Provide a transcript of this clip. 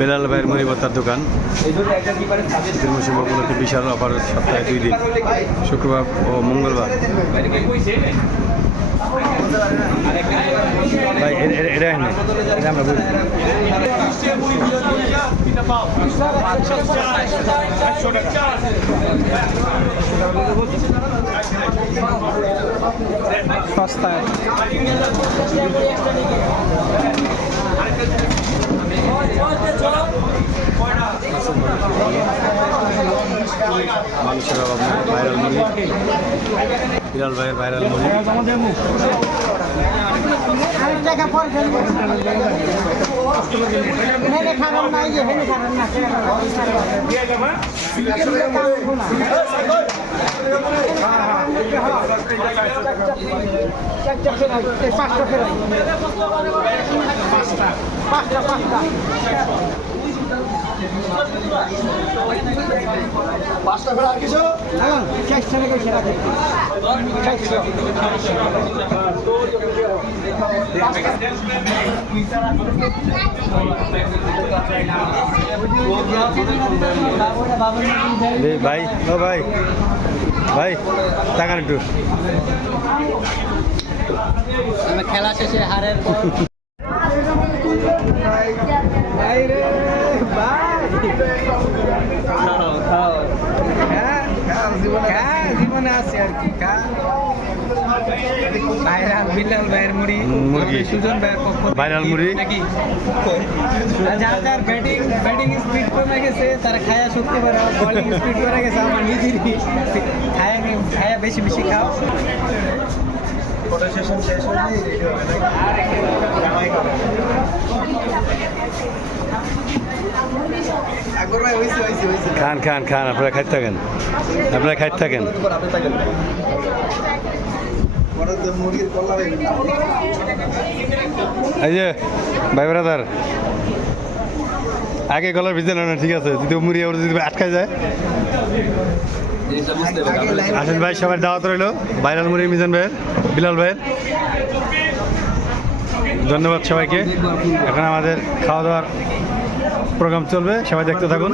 বেলাল ভাইয়ের মুড়ি ভর্তার দোকান। শীতের মৌসুম উপলক্ষে বিশাল অফার, সপ্তাহে 2 দিন, শুক্রবার ও মঙ্গলবার। ভাই এটা আমরা বলি সস্তায় মানুষের অভাব নেই। ভাইরাল মুড়ি, বিলাল ভাইয়ের ভাইরাল মুড়ি। পাঁচটা ফেরা কিছু ভাই ও ভাই ভাই টাকা একটু খেলা শেষে হারের জীবনে আছে আর কি ভাইরাল বিলাল ভাইয়ের মুড়ি, সুজন ভাইয়ের পক্ষ ভাইরাল মুড়ি নাকি যার ব্যাটিং স্পিড কমে গেছে তারা খায়া শক্তি বাড়া, বোলিং স্পিড কমে গেছে আমার নিজেরই খায়া বেশি বেশি খাও। খান খান খান, আপনারা খাইতে থাকেন, আপনারা খাইতে থাকেন। এই যে ভাই ব্রাদার, আগে গলার ভিজে না, ঠিক আছে, যদি মুড়ি যদি আটকায় যায়। আসেন ভাই, সবার দাওয়াত রইল ভাইরাল মুড়ি মিজান ভাইয়ের, বিলাল ভাইয়ের। ধন্যবাদ সবাইকে। এখন আমাদের খাওয়া দাওয়ার প্রোগ্রাম চলবে, সবাই দেখতে থাকুন।